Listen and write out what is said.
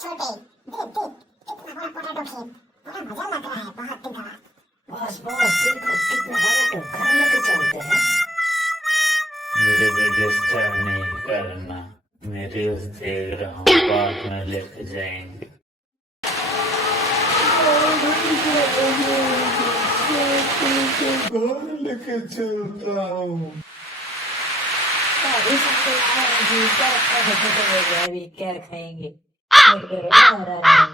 छोटे देख देख कितना बड़ा पोटैटो खेत, बड़ा मजा लग रहा है बहुत दिन बाद। बॉस बॉस देखो कितना बड़ा तो घर लेके चलते हैं। मेरे पे डिस्टर्ब नहीं करना, मैं रील्स देख रहा हूँ, बाद में लेके जाएंगे। घर लेके चलता हूँ। अभी सबसे आया जी क्या रखा है छोटे हो गया अभी क्या खाएंगे। मेरे को रोना आ रहा है।